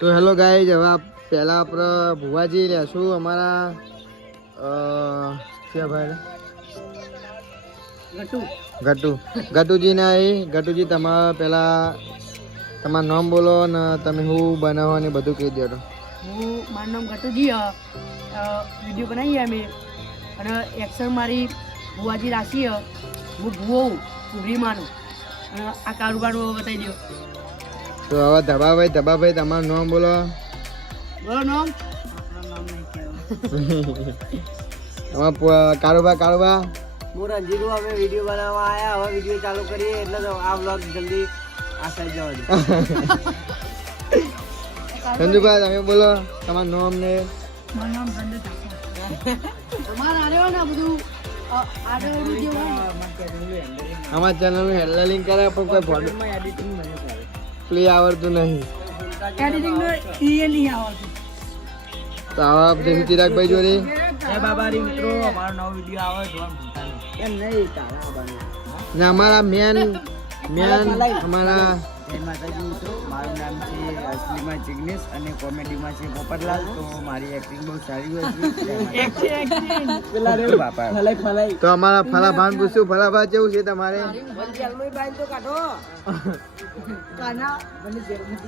તો hello guys, હવે પહેલાં આપણે ભુવાજી લેશું અમારા क्या भाई ગટુજી ના ગટુજી તમારા પહેલા તમારું નામ બોલો ને તમે શું બનાવો ને બધું કહી દો. મારું નામ ગટુજી, વિડીયો બનાવીએ અમે અને એક્શન મારી ભુવાજી રાશિ, હું ભુવો ભૂરીમાનો અને આ કારોબાર બતાવી દો. તો હવે ધબાભાઈ તમારું નામ બોલો. બોલો નામ. કારોબાર હું રંજીતભાઈ, અમે વિડીયો બનાવવા આવ્યા. હવે વિડીયો ચાલુ કરીએ એટલે તો આ વ્લોગ જલ્દી આ સાઈડ જવા દે. સંજુભાઈ તમે બોલો તમારું નામ ને. મારું નામ સંજય ઠાકોર. તમારે આરેવા ને બધું આડેવડું જે હોય અમારા ચેનલનું હેન્ડલિંગ કરે પણ કોઈ ફોટો પ્લે આવડતું નહીં. એડિટિંગ નો એ નહીં આવડતું. તો આવા જઈશું ચિરાગભાઈ જોડે. બાબારી મિત્રો, અમારો નવો વિડીયો આવે જોવાનું ભૂલતા નહીં. એમ નહીં તારા આવવાનું. ને અમારા મેન અમારા જય માતાજી મિત્રો, મારું નામ છે અસલીમાં જિગ્નેશ અને કોમેડીમાં છે પોપટલાલ. તો મારી એક્ટિંગ બહુ સારી હોય છે. પેલા રે બાપા ફલાઈ તો અમારા ફલાભાન પૂછ્યું, ફલાભા કેવું છે તમારે? જેલમાં બાંધ તો કાઢો કાના મને જેલમાં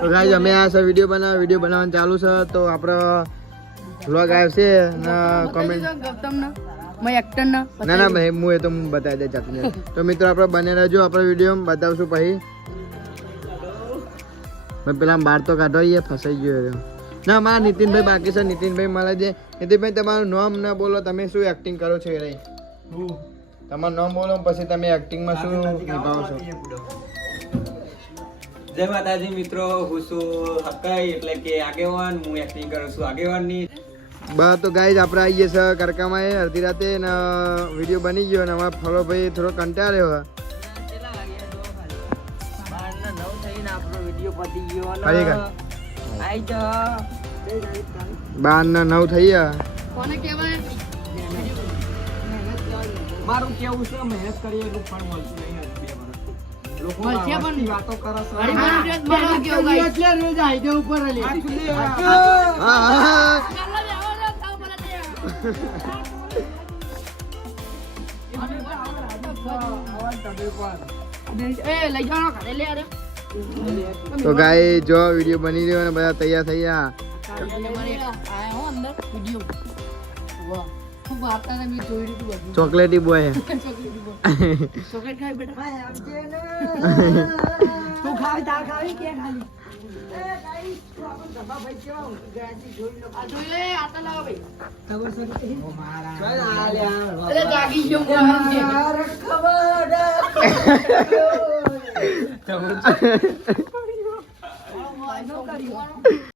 તો ગાઈઝ અમે આ સર વિડીયો બનાવવાનું ચાલુ છે. તો આપણો વ્લોગ આવશે ને કોમેન્ટ મેં એક્ટર ના ના ભાઈ હું એ તો હું બતાવી દે જાતને. તો મિત્રો આપણે બને રહેજો, આપણે વિડીયો બતાવશું પછી. મેં પેલા બહાર તો કાઢો, એ ફસાઈ ગયો ના. મારા નીતિનભાઈ બાકી છે, નીતિનભાઈ મળે છે. નીતિનભાઈ તમારું નામ ના બોલો, તમે શું એક્ટિંગ કરો છો? એ રહી તમારું નામ બોલો પછી તમે એક્ટિંગમાં શું નિભાવો છો? જય માતાજી મિત્રો, હું છું હકાઈ એટલે કે આગેવાન. હું એક્ટિંગ કરું છું આગેવાનની. બસ તો ગાઈઝ આપણે આવી ગયા છે કરકામાં અડધી રાતે ને વિડીયો બની ગયો ને અમારા ફલો ભાઈ થોડો કંટાળ્યો હોય. 9 થઈને આપણો વિડીયો પતી ગયો ફરી અને કર. આઈ જા 12:09 થઈ ગયા. કોને કહેવાય? મારું કેવું છે, મહેનત કરીએ એટલું ફળ મળતું નહીં. લોકો મળશે પણ વાતો કરે છે. હરિભાઈ ડ્રેસ બનાવ કેવું ગાઈસ? એટલે રોજ હાઈડે ઉપર લે. હા. લઈ જવાનો ઘરે લે અરે. તો ગાઈઝ જો વિડીયો બની રહ્યો અને બધા તૈયાર થઈ ગયા. ચોકલેટી બોય ચોકલેટ ખાઈ બેટા. તું ખાવી તાર ખાવી કે ખાલી આ જોઈ લે, આ તો લાવો ભાઈ. મારા અરે જાગી ગયો હું. ખબર